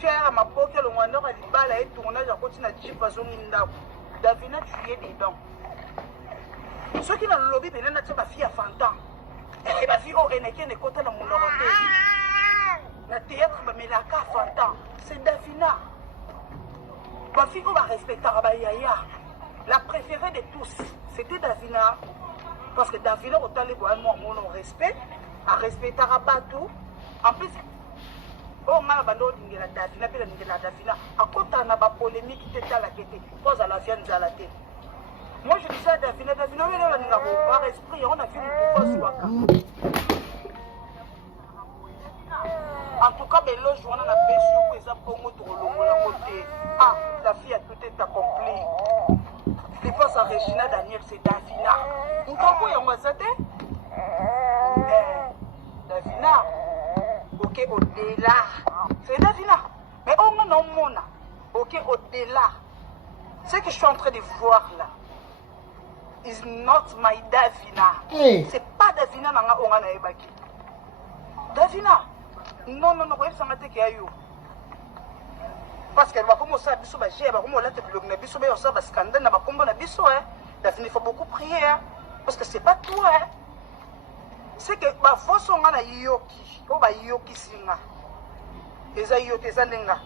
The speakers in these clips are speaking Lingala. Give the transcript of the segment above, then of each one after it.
Fier ma boque le Rwanda a dit balle et tournage à côté de la Jeep à son inda. Davina tué des dents. Ceux qui dans le lobby, mais n'a pas fille à Fantan. Et ma fille, oh, et n'est qu'un écoute dans mon loroté. Le théâtre, mais la carte Fantan. C'est Davina. Ma fille, on va respecter Rabayaya. La préférée de tous, c'était Davina. Parce que Davina, autant les bois, mon respect, à respecter Rabatou. En plus, oh, ma bando la Davina, puis la Davina. À côté, on a pas polémique qui était à la quête. Pose à la viande à la tête. Moi, je dis ça à Davina, Davina, mais là, on a par esprit, on a vu du pouvoir sur en tout cas, le jour, on a fait sur les apôtres de l'Olomé. Ah, la fille a tout été accompli. Les forces à Regina Daniel, c'est Davina. Vous comprenez, on va s'aider? Davina, ok, au-delà. C'est Davina. Mais au moins, non, mona. Ok, au-delà. Ce que je suis en train de voir là, is not my Davina. Hey. C'est pas Davina, nanga ongana ebaki. Davina. Non, non, non, ça m'a été qu'il parce qu'elle va commencer à biso, elle va commencer à bloquer biso, mais on sait parce qu'elle va commencer à biso, il faut beaucoup prier, parce que c'est pas tout, c'est que ma force on a yoki, on va yoki singa, les ayoki, les alenga.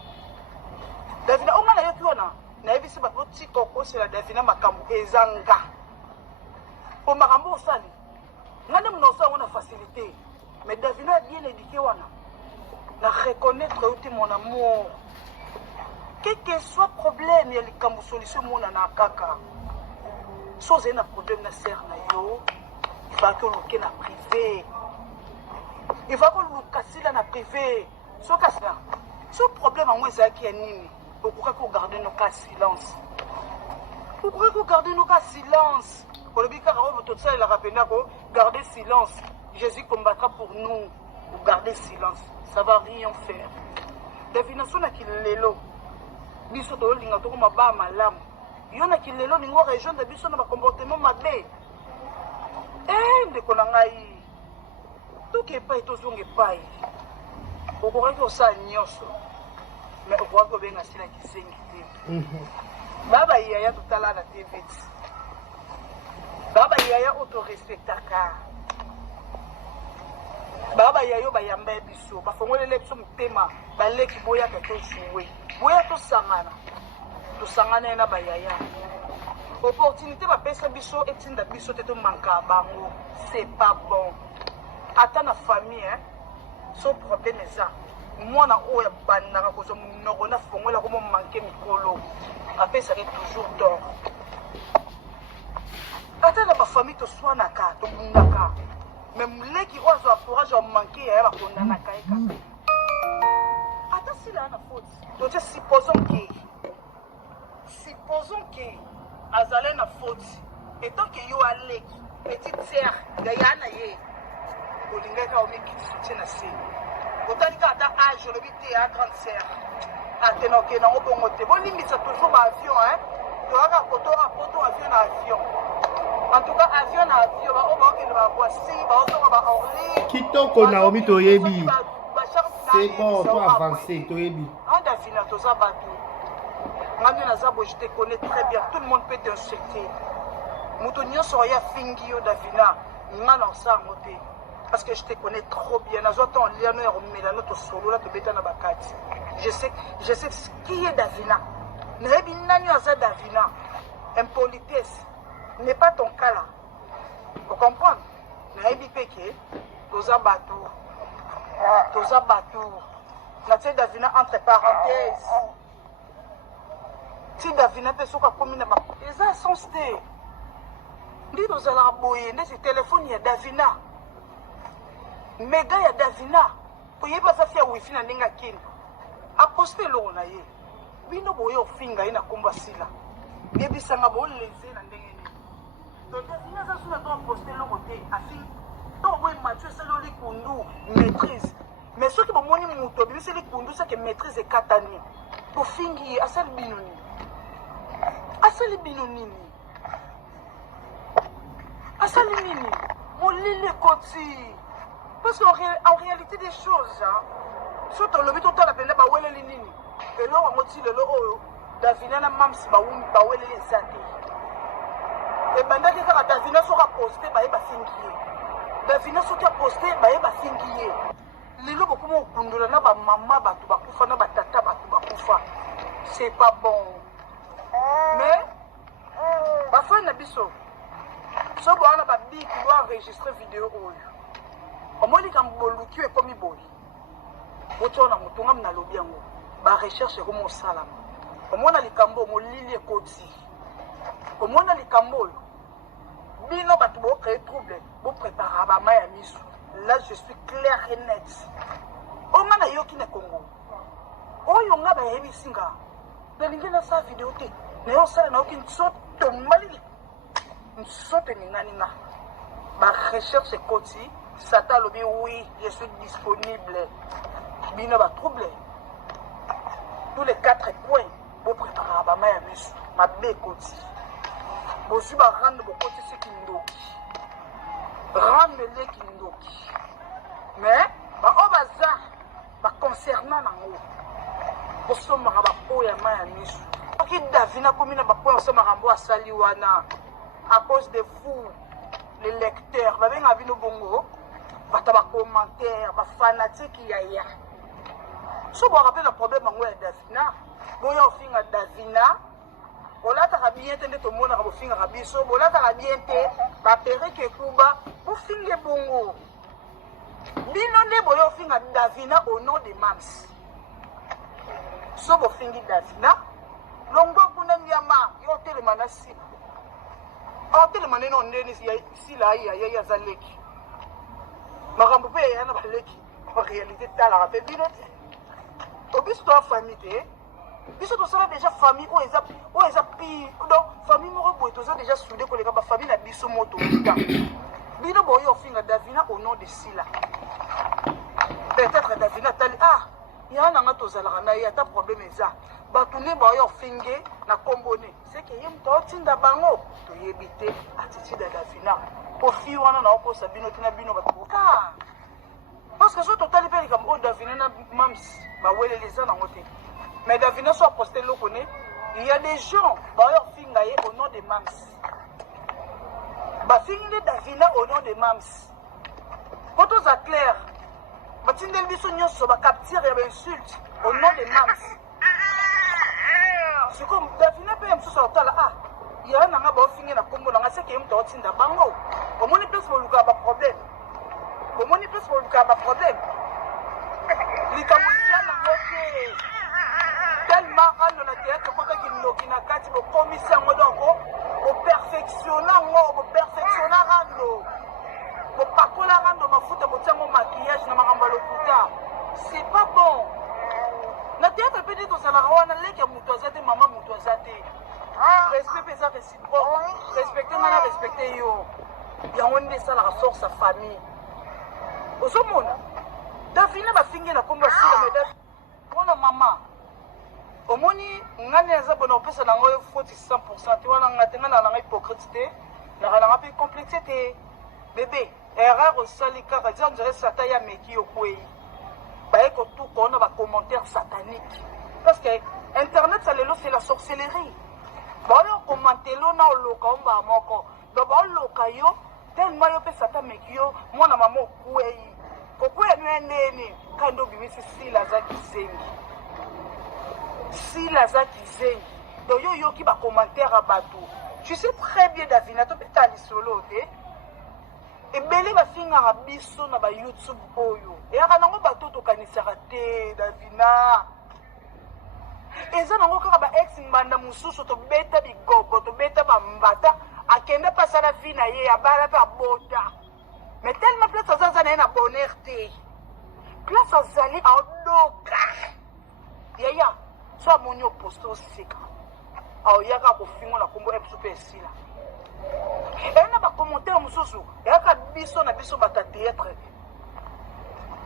Davina, on a yoki on a, na ebi se ba petit coco c'est la Davina makambu ezanga. Au makambu osali, ngane mnosa on a facilité, mais Davina est bien éduqué wana. La reconnaître aussi mon amour. Quel que soit problème, il y a des solutions mon kaka. Sans un problème na serre na yo, il faut que l'on na privé. Il faut que l'on casse là na privé. So casse là. Ce problème en moi c'est qui est nini. Pourquoi qu'on garde nos cas silence? Pourquoi qu'on garde nos cas silence? Pour le bicard tout ça il a rappelé que garder silence. Jésus combattra pour nous. Pour garder silence. Ça va rien faire. Devination na kilelo. Biso to linga to ma ba malam. Yo na kilelo ningo région de biso na comportement mabe. Ndeko na ngai. To ke pa to zonge pai. Okora ko sa nyoso. Mais okora ko benga sila kisengi te. Baba yaya to tala na TV. Baba yaya auto respectaka. Baba yayo bayamba biso bafongolele biso mutema baleki boya ka to jouer boya to sangana na bayaya opportunité ba pesa biso etinda biso te to manka bango c'est pas bon ata na famille so problème ça mwana oya bandaka ko zo munoko na fongola ko mo manke mikolo apesa ke toujours tort ata na ba famille to swana ka to bundaka. Mais les qui ont un courage à manquer, à la condamnation. Attends, si là, on a faute. Donc, supposons que Azalène a faute. Et tant que yo a l'ec, petite sœur, Gayana yé, au Lingaka, on est qui soutient la scène. Autant que à âge, le vite à grande sœur. Attends, ok, non, on peut bon, limite, c'est toujours ma avion, hein. Tu as un poteau avion à avion. En tout cas, avion à avion, on va Kitoko Naomi Toyebi. C'est bon, toi avancer, Toyebi. Je te connais très bien, tout le monde peut t'insulter. Moutonio Soya Fingio Davina, parce que je te connais trop bien. Je sais ce qui est Davina. Davina. Impolitesse. N'est pas ton cas là. Vous comprenez? Naïbi Peke, Toza Batou. Toza Batou. Natie Davina entre parenthèses. Si Davina peut se commune, ils ont son sté. Dit aux alaboyés, ce téléphone, il y a Davina. Méga, il y a Davina. Pour y passer à faire wifi na ninga kin. A poster l'eau na ye. Bino boyo finga ina komba sila. Bibi sanga bo leze na ndenge. Donc, il y a des gens qui posté le côté. Donc, oui, Mathieu, c'est le kundu, maîtrise. Mais ceux qui vont monter mon moto, c'est le kundu, c'est que maîtrise est 4 années. Pour finir, à celle binoni. À celle binoni. À celle binoni. On lit les côtés. Parce qu'en réalité des choses, surtout le but, on a appelé basaleli nini eloko yango ti lelo oyo davina na mamsi baweleli eza te ebandaki kaka davina soki aposte baye bafingi ye davina soki aposte baye bafingi ye lelo bokoma okundula na bamama bato bakufa na batata bato bakufa c'est pas bon mais bafani na biso so bowana babiki boenregistre video oyo omoni kambo boluki ekomi boye botiona moto ngami nalobi yango barecherche ekomi osalama omona likambo molili ekoti omona likambo oyo bino bato bocrée trouble boprépara bama ya miso là je suis clair et net onga nayoki na Congo oyo nga bayebisi nga nalingi nasala video te naye osala nayoki nsoto malili nsoto eninganinga barecherche ekoti Satan alobi oui je suis disponible bino batrouble tous les 4 points boprépara bama ya miso mabe ekoti bozwi barande bokotisi kindoki rande le kindoki mais baoyo baza baconcernant nango bosomaka bapo ya ma ya miso soki davina akomi na bapo ya osomaka mbo asali wana à cause de vous les lecteurs babenga bino bongo bato bacommentaire bafanatike yaya so borappele problème yango ya davina boya ofinga davina bolataka bien te nde tomonaka bofingaka biso bolataka bien te bapereke ekuba bofinge bongo bino nde boya ofinga davina au nom de mams so bofingi davina longwa kuna nyama yo telema na sila otelema neno ndeni sila ayi aza leki makambo mpe yaya na baleki baréalité talaka mpe bino te obiso toa famille te biso tosala déjà famille oyo eza pire donc famille moko boye toza déjà soudé koleka bafamille na biso moto ta bino boyo ofinga davina au nom de sila peut-être davina tali ya nanga tozalaka na ye ata problème eza bato nde boyo ofinge na kombone seke ye moto aotinda bango toyebi te attitude ya davina ofi wana na okosa bino tina bino bato parce que so totali mpe likambo oyo davina na mams baweleli eza nango te mais davina so aposte eloko ne il y a des gens baoyo ofinga ye au nom de mams bafingi nde davina au nom de mams po toza clair batindeli biso nyonso bacapture ya bainsulte au nom de mams siko davina mpe ya mosusu akotala ya nanga baofingi na kombo nanga seke ye moto aotinda bango omoni place bolukaka baproblème omoni place bolukaka baproblème likambo tia nango te tellement ando na théâtre kotaki noki na kati bokomisi yango donko boperfectiona yango boperfectiona rando bopakola rando mafuta botiango maquillage na makambo ya lokuta c'est pas bon na théâtre mpe nde tozalaka wana leki ya moto aza te mama moto aza te respect mpe eza réciproque respecte nga na respecte yo yango nde esalaka force ya famille ozomona davina bafingi na kombo asila me wana mama omoni ngani aza bona opesa nango yo foti 100% te wana nga te nga na nanga hypocrite te naka nanga mpe complexe te bebe erreur osali kaka dia ondire sata ya meki yo kwei baye kotuka ona bacommentaire satanique parce que internet ça lelo c'est la sorcellerie baoyo komantelo na oloka ombaa moko do baoloka yo tellement yo mpe sata meki yo mwana mama okwei kokwea no enene kandi obimisi sila aza kizengi sila aza kizengi do yo yoki bacommentaire ya bato tu sais très bien davina topeta lisolo te ebele bafingaka biso na bayoutube oyo eyaka nango bato tokanisaka te davina eza nango kaka baex mbanda mosusu tobeta bigogo tobeta bambata akende pasala vi na ye abala mpe abota mais tellement place aza na ye na bonheur te place azali aodoka yaya so amoni oposte osika aoyaka kofingo na kombo ebiso mpe esila ena bacommentaire mosusu eyaka biso na biso bato ya théâtre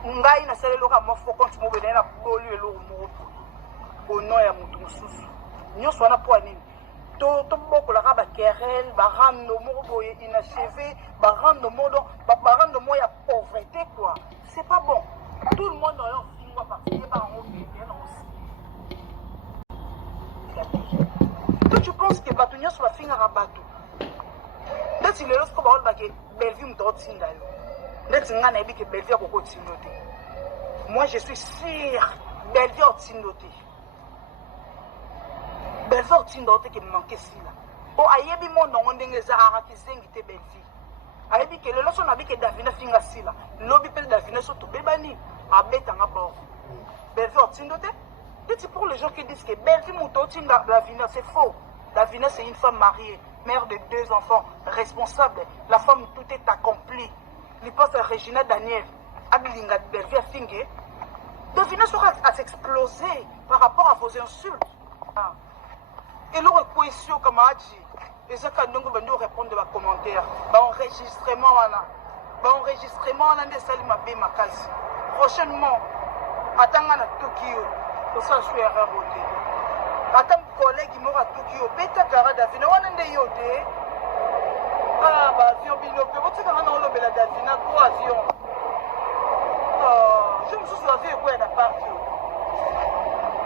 ngai nasala eloko ya mofo compte mobele naye na boli eloko moko au nom ya moto mosusu nyonso wana mpo ya nini tobokolaka baquerelle barando moko boye inachevé barando mo ya pauvreté quoi c'est pas bon tout le monde oyo ofingwa parce que bango bete na osi bafingaka bato ndeti lelo siko baoloba ke Bellevue moto otinda yo ndeti nga nayebi ke Bellevue akoko otindo te. Moi je suis sûr Bellevue otindo te. Bellevue otindo te ke manke sila po ayebi mondongo ndenge eza araki zengi te Bellevue ayebi ke lelo so nabi ke Davina finga sila lobi pe Davina so tobebani abetanga bord. Bellevue otindo te. C'est pour les gens qui disent que Bellevue Moutoti Davina, c'est faux. Davina, c'est une femme mariée, mère de 2 enfants, responsable. La femme, tout est accompli. Il pense à Regina Daniel, Abilinga Bellevue à Fingue. Davina sera à s'exploser par rapport à vos insultes. Et le recoission, comme a dit, les gens qui nous répondre à vos commentaires, enregistrement, on a des salis ma bimakazi. Prochainement, attendant à Tokyo. Pour ça, je suis à Raboté. Attends, collègue, il m'aura tout qui au bêta cara Davina. On a des yotés. Ah, bah, avion binopé. Vous savez, on a l'obé la Davina, 3 avions. Je me suis sauvé quoi à part.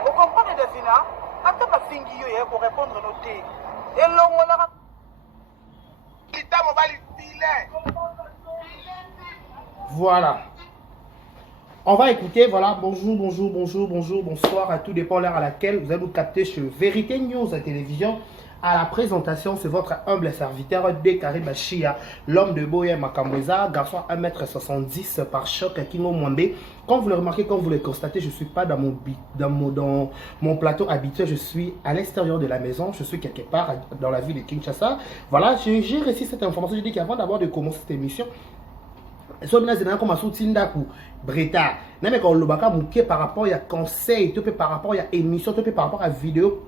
Vous comprenez, Davina? Attends, ma fingi, pour répondre nos thés. Et l'on a. Voilà. On va écouter, voilà, bonjour, bonsoir, à tout dépend l'heure à laquelle vous allez nous capter sur Vérité News à télévision. À la présentation, c'est votre humble serviteur Décaré Bachia, l'homme de Boya Makambweza, garçon 1m70 par choc à Kingo Mwambe. Comme vous le remarquez, comme vous le constatez, je ne suis pas dans mon plateau habituel, je suis à l'extérieur de la maison, je suis quelque part dans la ville de Kinshasa. Voilà, j'ai reçu cette information, je dis qu'avant d'abord de commencer cette émission, Breta, même quand le baka mouké par rapport à conseil, par rapport à émission, par rapport à vidéo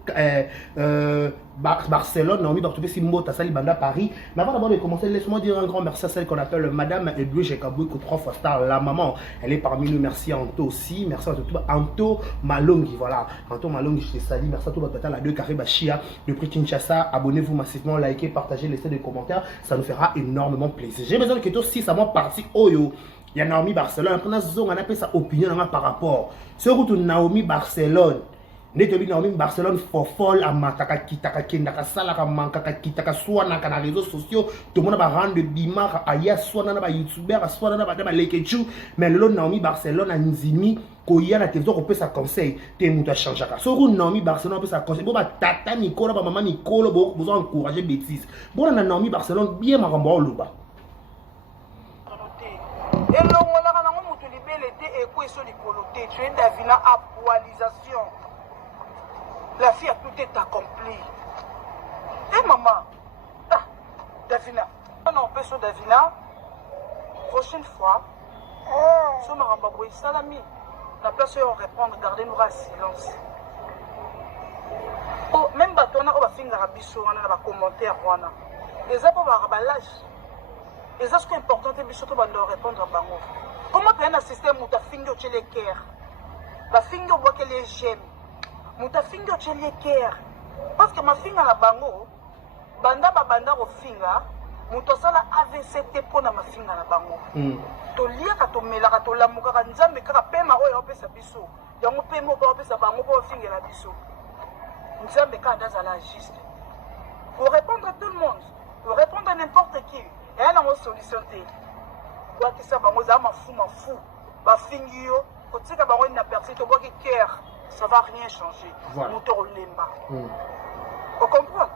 Barcelone, Naomi Bartopé Simbo, Tassali Banda Paris. Mais avant d'abord de commencer, laisse-moi dire un grand merci à celle qu'on appelle Madame Edwige Kaboué, 3 fois star, la maman. Elle est parmi nous. Merci à Anto aussi. Merci à tout Anto Malongi. Voilà, Anto Malongi, je te salue. Merci à tout votre la 2 Carré Bachia, le prix Kinshasa. Abonnez-vous massivement, likez, partagez, laissez des commentaires. Ça nous fera énormément plaisir. J'ai besoin que toi aussi, ça m'a parti. Oh yo. Il y a Naomi Barcelone. On a appelé sa opinion par rapport. Ce retour Naomi Barcelone. Naomi Barcelone fofolle à mataka kitaka kendaka salaka mankaka kitaka swana kana réseaux sociaux. Tout le monde va rendre bimar aya swana na ba youtubeur swana na ba lekechu. Mais le Naomi Barcelone a nzimi koya na télévision peut sa conseil. Te muta changeaka. Ce retour Naomi Barcelone peut sa conseil. Bon ba tata Nicolas ba maman Nicolas besoin encourager bêtise. Bon na Naomi Barcelone bien makambo loba. Et l'on a mutu libelete et quoi sur l'icoloté. Tu es Davina à poilisation. La fille a tout est accompli. Eh maman, ah, Davina, on peut sur Davina. Prochaine fois, sur ma rambaboui salami, la place où on répond, gardez-nous à silence. Oh, même bâton, on va finir à bisso, on a des commentaires, on a. Les apôtres vont avoir l'âge. Et ça, ce qui est important, c'est que tu vas répondre à Bango. Comment tu as un système où tu as fini de les cœurs? La fille au bois que les j'aime. Muta finga chelie care parce que ma finga la bango banda au finga muto sala AVCT pona ma finga la bango to lia ka to mela ka to lamuka ka nzambe ka pema oyo opesa biso yango pema ko opesa bango ko finga la biso nzambe ka ndaza la juste pour répondre à tout le monde pour répondre à n'importe qui et elle a une solution té quoi que ça bango za ma fou ba fingi yo ko tika bango na personne to bois qui cœur. Ça ne va rien changer. Voilà. Moteur lemba. Vous comprenez?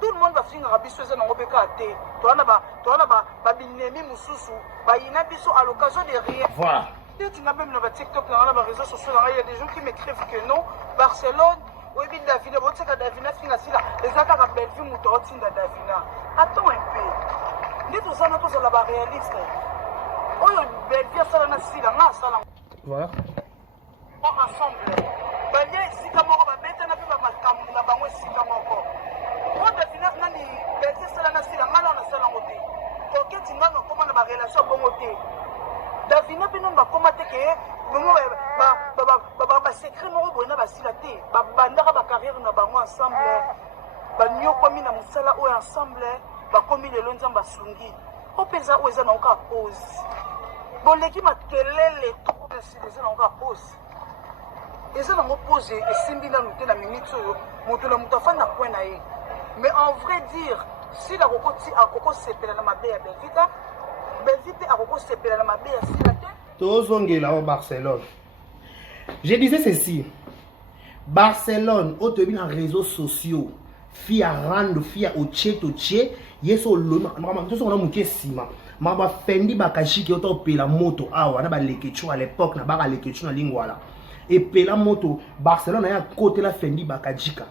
Tout le monde va finir à biso za nango beka te. To ana ba binemi mususu, ba ina biso à l'occasion de rien. Voilà. Tu n'as même dans TikTok, dans les réseaux sociaux, il y a des gens qui m'écrivent que non, Barcelone, oui, Davina, vous savez que Davina finit là, les attaques à Bellevue mutotin de Davina. Attends un peu. Dites aux gens que la réaliste. Oh, Bellevue ça na sila, na sala. Voilà. Ensemble. Banya sika moko ba beta na pe ba makamu na bango sika moko. Ko Davina nani Bellevue sala na sila ngala na sala ngote. Ko keti ngano koma na ba relation bongo te. Davina pe non ba koma te ke bongo ba secret moko bona ba sila te. Ba bandaka ba carrière na bango ensemble. Ba nyoko mi na musala o ensemble ba komi le lonza ba sungi. Ko peza o eza na ka pause. Boleki makelele to eza na ka pause. Et ça, on pose et simbi dans la minute, moto na moto afanda point na ye. Mais en vrai dire, si la Coco s'épelle dans ma baie à Belvita, Belvita a Coco s'épelle dans ma baie à Silate. Tozongela au Barcelone. Je disais ceci. Barcelone, au début dans les réseaux sociaux, fia rando, fia oche, yeso loma, tout ça on a monté sima. Ma ba fendi ba kashi ki auto pela moto awa na ba lekecho à l'époque na ba lekecho na lingwala. Et pela moto Barcelone a côté la fendi ba kajika.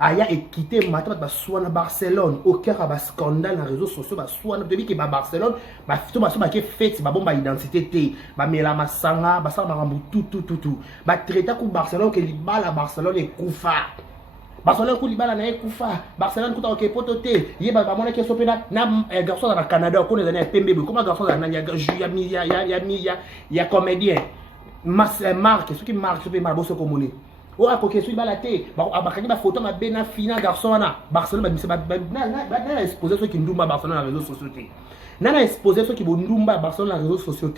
Aya équité matin ba soina Barcelone au cœur à ba scandale dans les réseaux sociaux ba soina depuis que ba Barcelone ba fito ba so ba ke fête ba bomba identité té ba mela masanga ba sa marambu tout ba traiter ku Barcelone que libala Barcelone et kufa Barcelone ku libala na kufa Barcelone kuta ok pototé ye ba mona ke sopena na garçon dans le Canada ko les années pembe comment garçon dans ya comédien Marc ce qui marque ce marque bosso communé ou à côté sur balaté bakani ba photo ma bena fina garçon na Barcelone na exposer ceux qui ndumba Barcelone dans les réseaux sociaux na exposer ceux qui ndumba Barcelone dans les réseaux sociaux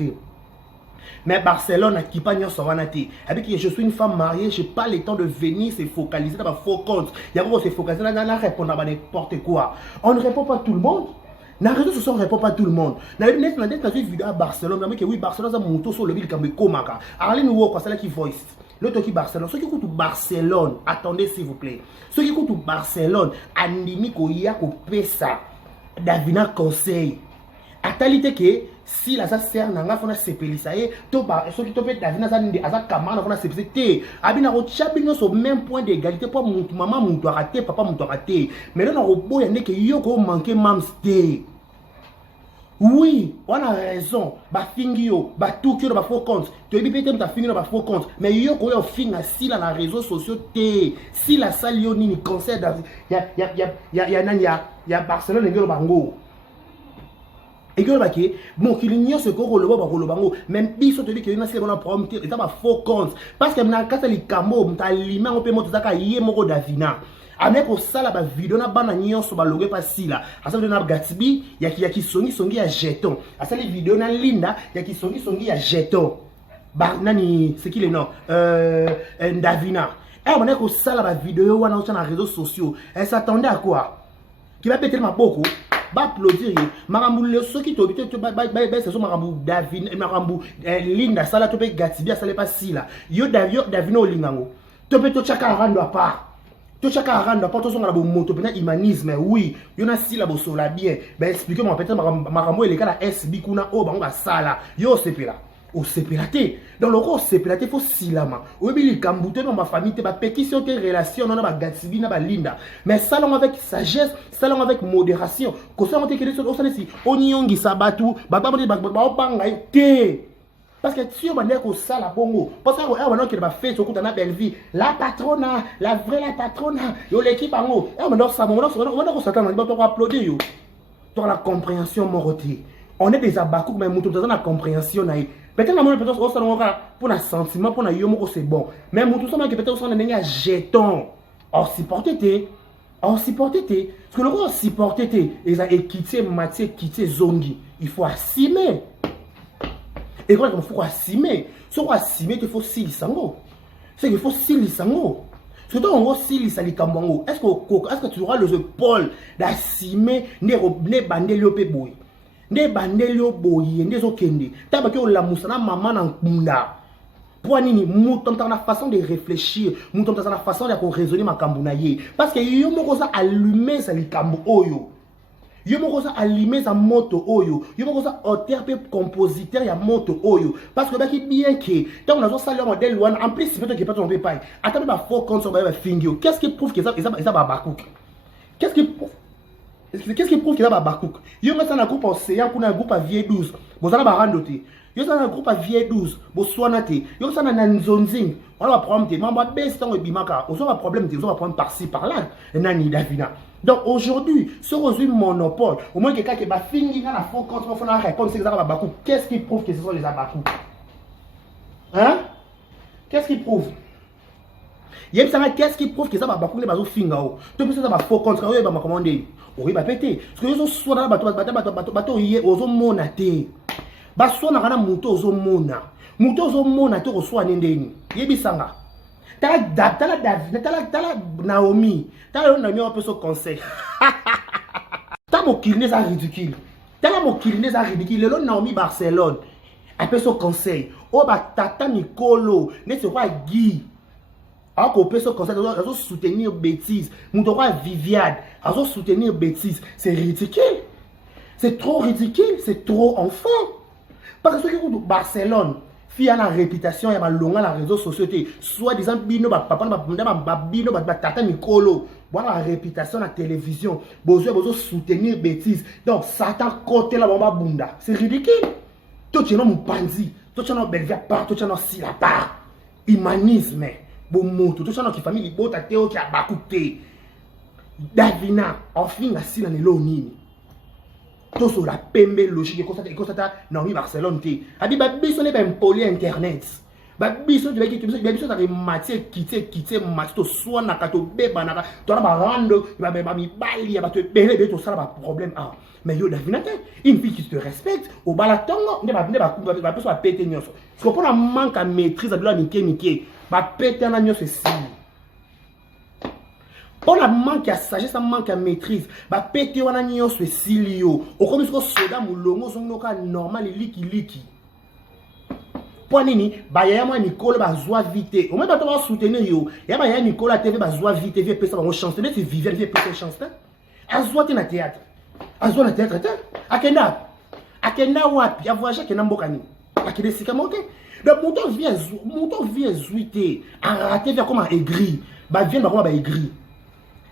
mais Barcelone qui pas nyo sawanati avec je suis une femme mariée j'ai pas le temps de venir se focaliser dans faux compte il y a se focaliser dans répondre à n'importe quoi on ne répond pas à tout le monde. Na réseaux sociaux on répond pas à tout le monde. Na une vidéo à Barcelone mais que oui Barcelone ça monto sur le ville comme komaka Arlene Walker c'est là qui voice l'autre qui Barcelone ceux qui écoutent Barcelone attendez s'il vous plaît ceux qui écoutent Barcelone andimi ko ya ko pesa Davina conseil atalité que si la ça sert nanga fona sepelisa e to ba ceux qui to peut Davina ça ndi asa kamana fona sepelisa te abina ko chabingo sur même point d'égalité pour mutu maman mutu raté papa mutu raté mais là na robot yande que yo ko manquer mamste. Oui, on a raison. Ba fingio, ba tout que ba faux compte. Tu es peut-être ta fingio ba faux compte, mais yo ko yo finga si la réseaux sociaux té, si la salle yo ni concert ya Barcelone ngelo bango. Et que le baquet, bon, qu'il n'y a ce qu'on le bango, même biso te dit qu'il y a un problème, et ça va faux compte. Parce que na kasa li kambo, mta lima on peut monter ça yé moko Davina. Avec au sala ba vidéo na bana nyonso ba loge pas si là. Asa na Gatsby, ya ki songi ya jeton. Asa les vidéos na Linda, ya ki songi ya jeton. Ba nani, c'est qui le nom? Davina. Et on est au sala ba vidéo wana sur les réseaux sociaux. Elle s'attendait à quoi? Qui va péter ma beaucoup. Ba applaudir marambu le ceux qui t'habitent tu ba c'est so marambu Davina marambu Linda sala to pe Gatsby sala pas si là yo Davina olingango to pe to chaka rando à part to chaka rando à part to so ngala bo moto pena humanisme oui yo na si la bo so la bien ben expliquez-moi peut-être marambu le kala SB kuna o bango ba sala yo sepela au sepelate dans le rôle sepelate faut silama au bili kambute dans ma famille te ba pétition te relation non ba Gatsby na ba Linda mais salon avec sagesse salon avec modération ko ça monte que les autres aussi oniongi sabatu ba banga te parce que si on est au sala bongo parce que on a que ba fait au coup na belle vie la patrona la vraie la patrona yo l'équipe bango et on ça on a s'attendre on doit applaudir yo dans la compréhension moroti on est des abakou mais mutu dans la compréhension naï peut-être peut-être au salon pour un sentiment pour un yomo c'est bon mais mutu ça que peut-être au salon n'enga jeton or supporter parce que le roi supporter ils a quitter matière quitter zongi il faut assumer et quand il faut assumer ce qu'on assumer qu'il faut s'il sango c'est qu'il faut s'il sango surtout on va s'il sali kambango est-ce que tu auras le épaules d'assumer ne bandé liopé boy ne bandeli oboye ndezo kende tabaki o la musana maman na nkunda pour nini muto na façon de réfléchir muto na façon de raisonner makambu na ye parce que yo moko za allumer sa likambu oyo yo moko za allumer sa moto oyo yo moko za auteur pe compositeur ya moto oyo parce que baki bien que tant on a ça le modèle one en plus peut-être que pas on peut pas attends ba faux compte sur ba fingio qu'est-ce qui prouve que ça ba bakouk qu'est-ce qui prouve qu'il y a Bakouk? Il y a un groupe océan, un groupe à Vieille 12. Vous avez un randoté. Il y a un groupe à Vieille 12. Vous soignez. Il y a un Nzonzing. On a un problème. Maman, baisse ton bimaka. On a un problème. On a un problème par-ci, par-là. Nani Davina. Donc aujourd'hui, ce reçu monopole, au moins quelqu'un qui va finir dans la faux compte, on va répondre c'est ça Bakouk. Qu'est-ce qui prouve que ce sont les Abakouk? Hein? Qu'est-ce qui prouve? Qu'est-ce qui prouve que ça va Bakouk les bazou fingao? Tout ça va faux contre eux, va commander. Oui, bah pété. Parce que les autres sont dans le bateau, ils sont monatés. Bah, soit dans le moto, ils sont mona. Moto, ils sont monatés, ils sont nendeni. Yebisanga. Tala Naomi. Tala Naomi un peu son conseil. Tala mon kilné ça ridicule. Tala mon kilné ça ridicule. Le Naomi Barcelone. Un peu son conseil. Oh bah tata Nicolo. Ne se quoi Guy. Alors qu'on peut se conseil. Ils ont soutenir bêtises. Mon droit Viviane. Ils ont soutenir bêtises. C'est ridicule. C'est trop ridicule. C'est trop enfant. Parce que ceux qui ont Barcelone. Fille a la réputation, il y a longue la réseau société. Soit disant bino papa bino tata Nicolo. Voilà la réputation la télévision. Besoin soutenir bêtises. Donc Satan côté la bomba bunda. C'est ridicule. Tout tu as mon pandi, tout tu as belvia part, tout tu as si la part. Humanisme. Bon mot, tout tu as qui famille bo ta théo qui a bakouté. Davina, enfin la si la nelo nini. Tout sur la pembe logique et constate Naomi Barcelone te abi ba biso ne ba poli internet ba biso de biso ta matière quitter match to soit na ka to beba na ka to na ba rando ba mi bali ba to bele be to sala ba problème ah mais yo Davina te une fille qui te respecte au balatongo ne ba biso ba péter nyonso parce que pour la manque à maîtrise de la nike ba péter na nyonso si. On a manque à sagesse, on manque à maîtrise. Bah pété on a nion sur silio. Au comme ce soda moulongo son noka normal liki. Pour nini, bah y'a moi Nicole bah joie vite. Au moins bah toi soutenir yo. Y'a bah y'a Nicole à TV bah joie vite, vie pesa bah chance. Tu Viviane vie pesa chance. A joie na théâtre. A joie na théâtre. Akenda wapi? A voyage kena mbokani. Akende sika monte. Donc mon vient zuité. A raté vers comment aigri. Bah vient bah comment bah aigri.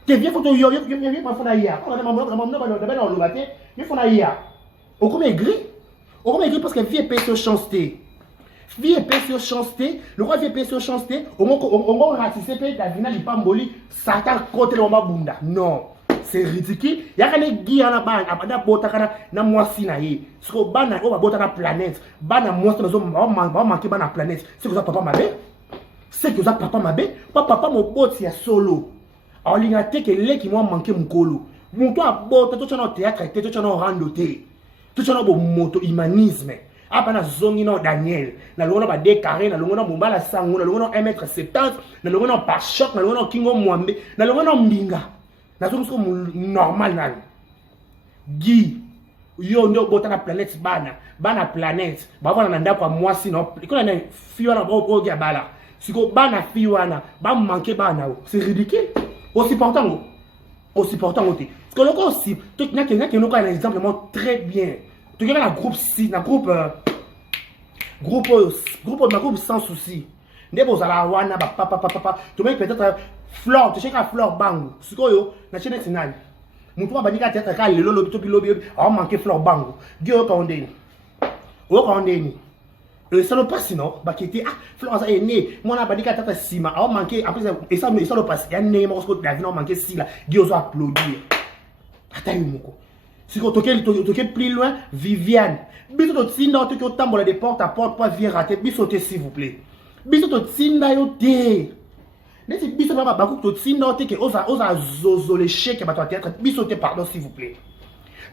Tu viens photo yo pas fona ya. On a maman on le baté, il faut na ya. Au comme aigri parce que vie pèse chance té. Vie pèse chance té, le roi vie pèse chance té, on ratissé pe Davina li pamboli, Satan côté le bunda. Non, c'est ridicule. Ya kana gi na ba abada bota kana na mwasi na ye. Siko bana o ba bota na planète, bana mwasi na zo ba manquer bana planète. C'est que ça papa mabe. C'est que ça papa mabe, papa mo boti ya solo. Alors, il y a que les qui m'ont manqué mon colo. Mon toi, tout le théâtre, tout le rando, tout le moto humanisme. Après, na zongi no Daniel, na longo ba décaré, na longo no Mumbala Sango, na longo no 1m70, na longo no Pachok, na longo no Kingo Mwambe, na longo no Mbinga. Na zongo normal nan. Guy, yo ndo bota na planète bana planète. Ba wana nda kwa mwasi no. Iko na fiwa na bo ya bala. Siko bana fiwa na, ba manquer bana. C'est ridicule. Aussi portant. Parce que le cas aussi, tu n'as qu'un exemple très bien. Tu as un groupe 6, un groupe sans souci. Ne vous allez avoir papa. Tu mets peut-être fleur, tu cherches la fleur bang. Ce que yo, na chaîne nationale. Mon toi bani ka tête ka le lobby, on manque fleur bang. Dieu condamné. Au condamné. Le seul pas sinon, bah qui était Florence est né, moi n'a pas dit qu'à tata sima, a manqué après et ça le passe, il y a né parce que la vie n'a manqué si là, Dieu a applaudi. Attends moko. Si tu toquer plus loin, Viviane. Biso to tinda to que tambola de porte à porte pas viens rater, biso te s'il vous plaît. Biso to tinda yo te. Mais si biso pas ba to tinda te que osa zozo le chèque ba to théâtre, biso te pardon s'il vous plaît.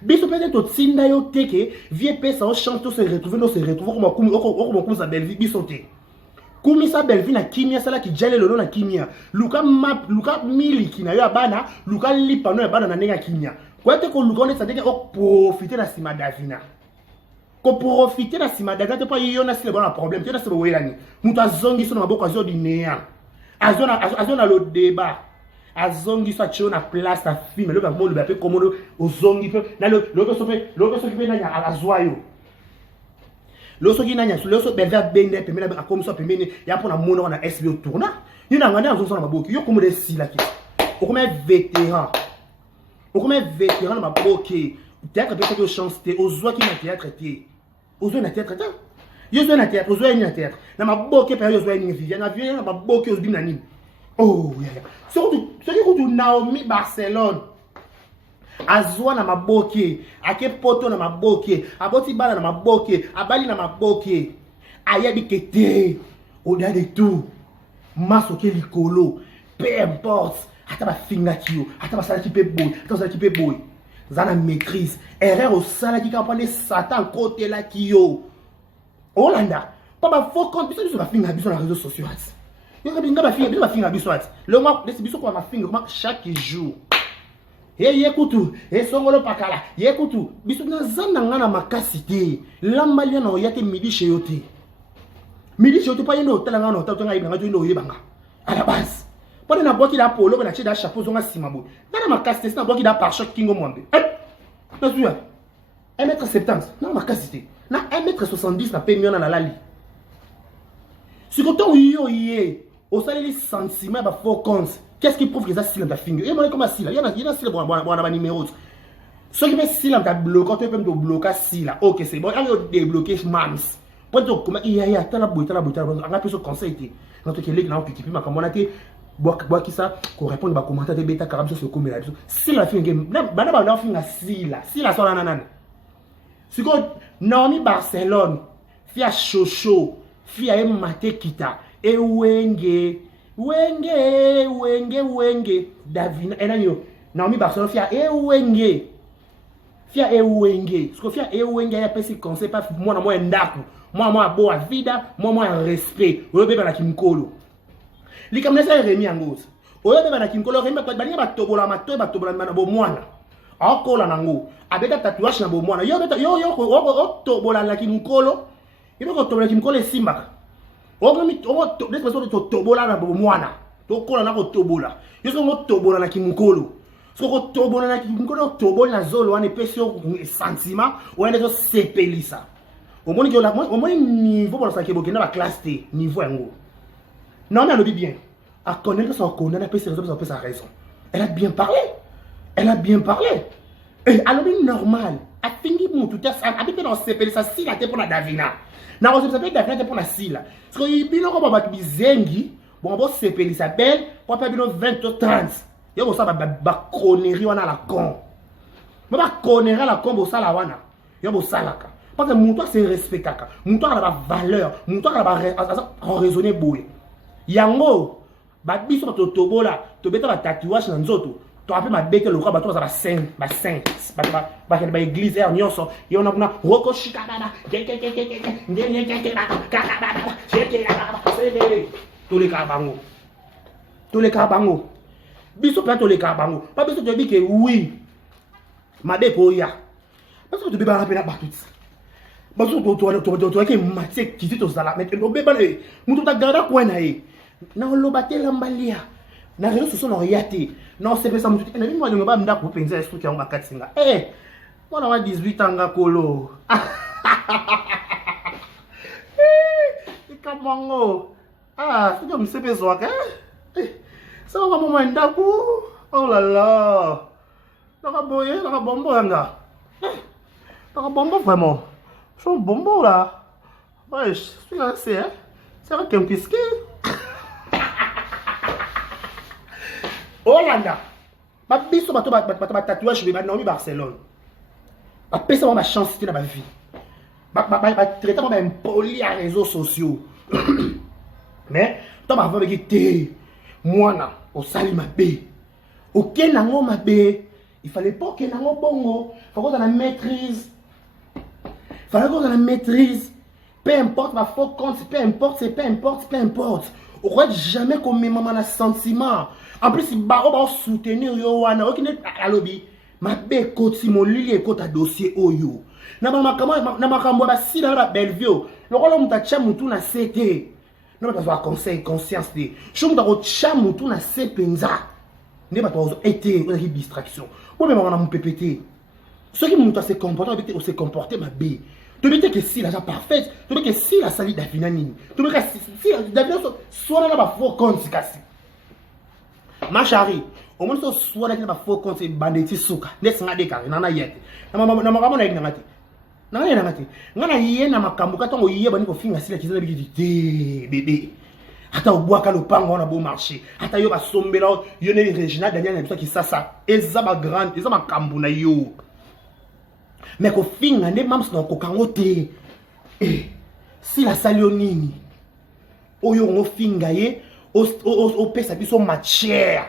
Biso peut-être au tsinda yo teke vie pesa on chante se retrouver comme sa belle vie biso te. Kumi sa belle vie na kimia sala ki jale lolo na kimia. Luka mili ki na yo abana, luka lipa no abana na nenga kimia. Kwa te ko luka on sa teke o profiter na sima Davina. Ko profiter na sima Davina te pa yo na sile bon problème, te na sile welani. Muta zongi so na maboko azo di nea. Azona lo débat. Azongi soit tu na place ta fille mais le ba mo le ba pe comme au zongi pe na le so pe na nya azoyo le so ki na nya le so be va bende pe na comme ça pe mene ya pour na mono na SBO tourna ni na ngana zo na maboki yo comme des sila ki o comme vétéran na maboki théâtre pe que chance te ozo ki na théâtre te ozo na théâtre te yo zo na théâtre ozo na théâtre na maboki pe yo zo ni Viviane na Viviane na maboki ozo bi na ni. Oh, yeah. Surtout, ce qui est Naomi Barcelone. Azwa na maboke, ake poto na maboke, aboti bala na maboke, abali na maboke. Ayabi kete, au-delà de tout. Masoke likolo, peu importe. Ata ba finga kiyo, ata ba sala ki pe boy, ata sala ki pe boy. Zana maîtrise, erreur au sala ki kapane Satan côté la kiyo. Olanda, papa faut compte biso ba finga biso na réseaux sociaux. Yo kabinga ba finga biso ati. Le moi laisse biso kwa ma finga chaque jour. Yekutu, songolo pakala, yekutu, biso na zanda ngana makasi te. Lambalia na oyate midi chez yote. Midi chez yote pa yendo hotel ngana hotel nga ibanga yendo oyebanga. À la base. Pone na boki da polo na chida chapeau zonga simabo. Na makasi te na boki da pare-choc kingo mwambe. Na zuya. 1m70, na makasi te. Na 1m70 na pe miona na lali. Si koto yo yé, au salé les sentiments ba faux compte. Qu'est-ce qui prouve que ça c'est la finger? Et moi comment c'est là? Il y a c'est bon numéro. Ce qui fait si là tu bloqué, tu peux me bloquer si là. OK, c'est bon. Allez débloquer mams. Pour toi comment il y a tala boita. On a plus ce conseil té. Quand tu es là on pique ma comme on a été bois qui ça qu'on répond ba commentaire de bêta carab sur comme là. Si la finger ba finger si là sur la nanana. Si quoi Naomi Barcelone, fia Chocho, fia Mate Kita et Wenge Davina enanyo Naomi Barcelone fia Wenge ce que fia Wenge ya pesi conseil pas moi na moi ndaku moi boa vida moi respect oyo beba na kimkolo likamnesa remi angos oyo beba na kimkolo remi ba bani ba tobola na bo mwana akola nango abeta tatouage na bo mwana yo tobola na kimkolo ibo ko tobola kimkolo simba tobola na mwana tokola na kotobola yo so tobola na kimukolo so tobola na kimukolo tobola na zolo wana pesi sentiment oende so sepelisa omoni que la omoni niveau pour ça ke bokena ba classe T niveau yango non mais elle dit bien à connaître son connaître na pesi raison sa raison elle a bien parlé et alors normal a fini mon tout ça habite dans sepelisa si la te pour la Davina. Na on se peut Davina pour la sila. Parce que bino ko ba bizengi, bon bo sepelisa belle, pour pas bino 20 ou 30. Yo ko sa ba connerie wana la con. Ba connerie la con bo sala wana. Yo bo salaka. Parce que mon toi c'est respectaka. Mon toi a la valeur, mon toi a la raisonner boy. Yango ba biso to tobola, to beta ba tatouage na nzoto. Tu as fait ma bête le roi bateau ça va saint ba église er nyonso et on a kuna roko shikababa tous les kabango biso plateau les kabango pas biso te dit que oui ma bête poya parce que tu beba rappeler ba tout parce que tu que matie qui dit to sala mais no beba le mutu ta garda ko na e na lo batela mbalia na réseaux sociaux non yati non c'est pas ça mutu na bimwa ngo ba mda ko penza est truc ya ngakatinga mwana wa 18 ans ngakolo ikamango c'est comme c'est besoin ça va maman ndaku oh là là naka boye naka bombo yanga naka bombo vraiment son bombo là ouais c'est vrai qu'un pisque Hollanda ba biso bato ba tatouage be ba Naomi Barcelone ba pesa ma chance na ba vie ba traiter ba impoli à réseaux sociaux mais to ba va te mwana o sali mabe o kenango mabe il fallait pas kenango bongo faut qu'on a la maîtrise peu importe ma faux compte peu importe on croit jamais qu'on met maman na sentiment. En plus, il va soutenir yo wana. Ok, alobi. Ma be koti mon lili e kota dossier oyo. Na makambo ba si na belle vieux. Le rôle muta cha mutu na CT. Non pas avoir conseil conscience de. Chou muta ko cha mutu na sepenza. Ne pas toi été on a une distraction. Moi même on a mon PPT. Ce qui muta se comporter on se comporter ma be. Tu veux que si la gens parfaite, tu veux que si la salie Davina nini. Tu veux que si Davina soit là ba faux compte kasi. Ma chérie, au moins soit là ba faux compte banditi suka. Laisse ngade ka na yete. Na makambo na ngati. Na ngati. Ngana yiye na makambo ka tongo yiye bani ko finga sila kizana biki bébé. Ata obwaka lopango na beau marché. Ata yo ba sombela yo ne Regina Daniel na biso ki sasa. Eza ba grande, eza makambo na yo. Mais ko finga ne mams na ko kangote si la salionini oyo ngo finga ye o pesa biso matière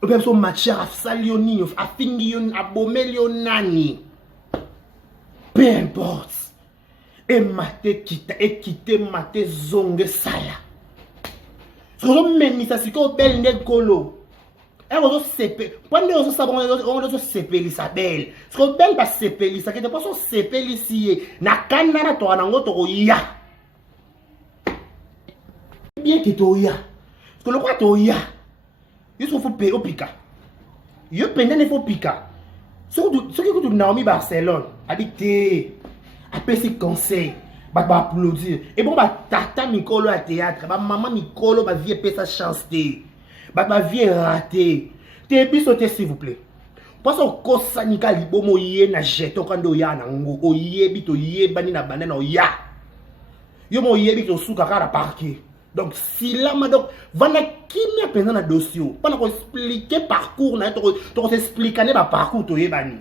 o pesa biso matière a salionini a fingi yon abomeli nani peu importe et mate kita et quitter mate zonge sala Ce que même ça c'est que belle nekolo. Et on sepeli. Pendant on ça on sepeli sa belle. Ce que belle ba sepeli ça que de pas so sepeli si na kanana to anango to ya. Bien que to ya. Ce que le quoi to ya. Il faut payer au pika. Il faut pika. Ce que tu Naomi Barcelone habité après ces conseils bah applaudir et bon bah tata Nicolo à théâtre bah maman Nicolo bah vie payer sa chance bah vie raté te bisoté s'il vous plaît parce que kosa nika libo mo yé na jeto quand ya na ngo o yé bito yé bani na banana o ya yo mo yé bito suka kara parquet. Donc, si là, donc, voilà qui m'a pensé dans le dossier. Pendant qu'on explique parcours, on explique le parcours, tu es banni.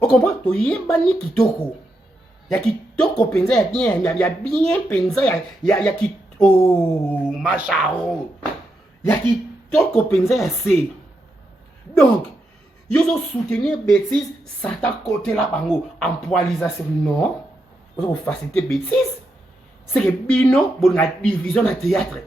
Vous comprenez? Tu es banni qui toko. Il y a qui toko pensé, il y a bien pensé, il y a qui. Oh, macharo. Il y a qui toko pensé assez. Donc, ils ont soutenu bêtises, ça t'a côté là, bango. Empoilisation, non. Vous avez facilité bêtises. C'est que Bino, bon, la division de théâtre.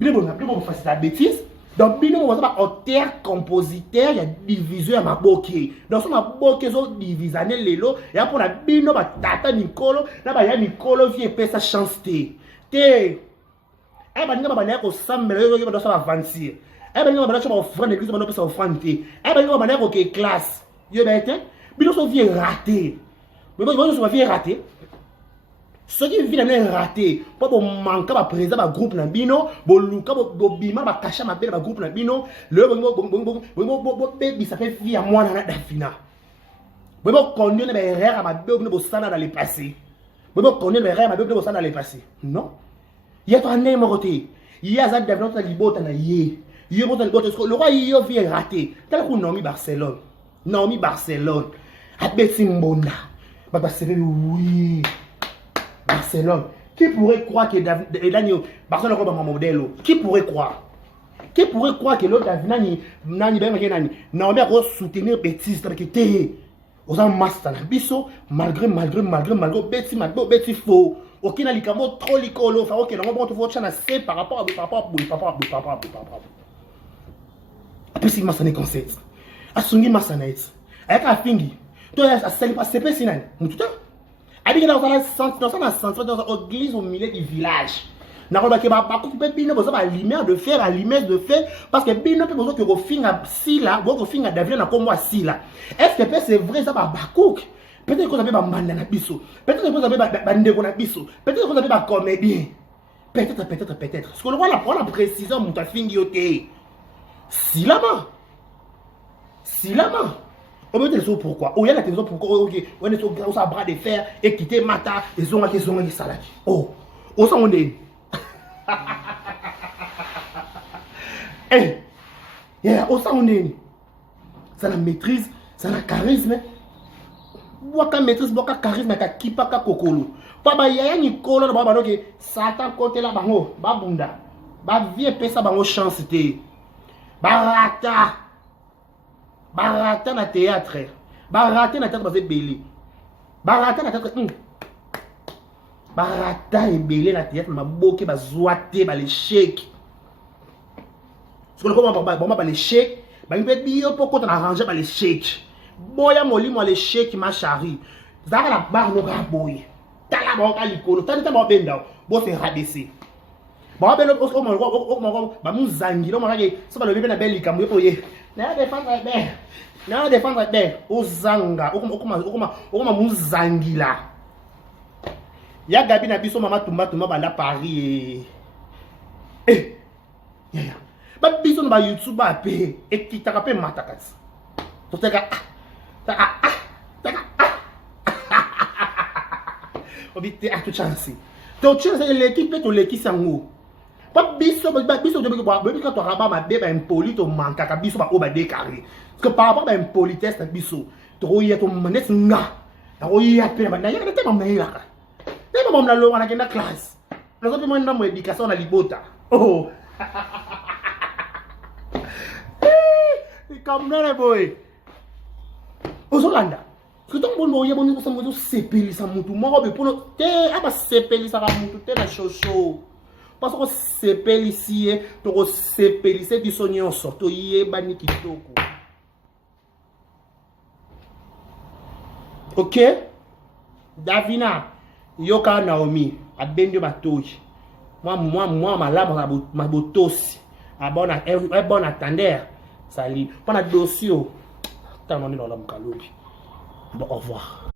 Bino, bon, faire la bêtise. Donc, Bino, on va auteur, compositeur, il y a division à ma boque. Donc, sur ma boque, ils ont divisé les lots. Et après, la Bino, tata Nicolo, là, il y a Nicolo qui fait sa chance. Eh, ben, il va aller au samedi, il va faire avancer. Eh, ben, il va aller offrir l'église, il va faire offrande. Eh, ben, il va aller au classe. Il va être, Bino, ça vient rater. Mais bon, il va vient rater. Ce qui vient raté, pas pour manquer ma présence ma groupe na bino, bon luka bon bima ma cacher ma belle ma groupe na bino, le bon ça fait vie à moi na dafina. Bon connaît les erreurs à ma belle bon sana dans les passés. Bon connaît les erreurs à ma belle bon sana dans les passés. Non. Il y a ton nez moroté. Il y a ça développement de libota na yé. Il y a mon libota le roi il vient raté. Tel que Naomi Barcelone. Naomi Barcelone. A Betty Mbonda. Bah c'est oui. Barcelone. Qui pourrait croire que Barcelone est un modèle? Qui pourrait croire? Qui pourrait croire que l'autre Nani Naomi a soutenir bêtise parce que t'es aux en master biso malgré Betty faux. Aucun alicamo trop licolo. Faut que l'on va te voir c'est par rapport à papa. Après si masane concept. Asungi masanait. Avec la fingi. Toi à celle pas c'est pas sinan. Mututa. Habite dans la centre, dans l'église au milieu du village. N'a pas que Bino besoin de lumière de fer, à lumière de fer, parce que Bino peut besoin que vous finissez à si là, vous finissez à devenir comme moi si là. Est-ce que c'est vrai ça va Bakouk? Peut-être que vous avez un mandana na biso, peut-être que vous avez un bandego na biso, peut-être que vous avez un comédien. Peut-être. Ce qu'on voit là, pour la précision, mon ta fingi yoté. Si là-bas. On peut dire pourquoi. Oh, il y a la raison pourquoi. Ok, on est au bras de fer et quitter Mata et Zonga qui salaki. Oh, on s'en est. Eh, on s'en est. Ça la maîtrise, ça la charisme. Boaka maîtrise, boaka charisme, ka kipaka kokolo. Papa, il y a une colonne, baba, ok, Satan côté là, bango, babunda. Ba vie pesa bango chance te. Barata na théâtre. Barata na théâtre parce que belé. Barata na théâtre. Barata et belé na théâtre ma boke ba zoate ba l'échec. Ce qu'on comprend bon ba l'échec, ba il peut bio poko t'en arranger ba l'échec. Boya moli mo l'échec ma chari. Zaka la barre no ga boy. Tala ba ka likolo, tala ba benda. Bo se rabaisser. Bon ben ba muzangi lo mo ke so ba le bebe na belle likambo yo ye. Na défendre bien. Ozanga. Okoma muzangi là. Ya Gabi na biso mama tumba banda Paris. Eh. Ba biso na ba YouTube ba pe et qui t'a pe matakati. To teka. Obité à toute chance. Donc tu sais l'équipe to l'équipe sango. Pas biso de quand tu rabat ma bébé impoli to manka ka biso ba o ba décarré parce que par rapport à impolitesse na biso to y a to manet nga to y a pe na ya te mama ila ka te mama na lo wana kenda classe nous autres moi na mo éducation na libota oh comme non boy ozolanda parce que ton bon boy bon so sepeli sa mutu mo be pour te aba sepeli sa mutu te na chocho. parce que sepelisie to sepelise biso nyonso to yebani kitoko. Ok? Davina yoka Naomi abendio matoyi. Moi malamu mabotosi. Bon attendeur. Salut. Pendant dossier. T'as demandé dans l'homme Kalobi. Bon, au revoir.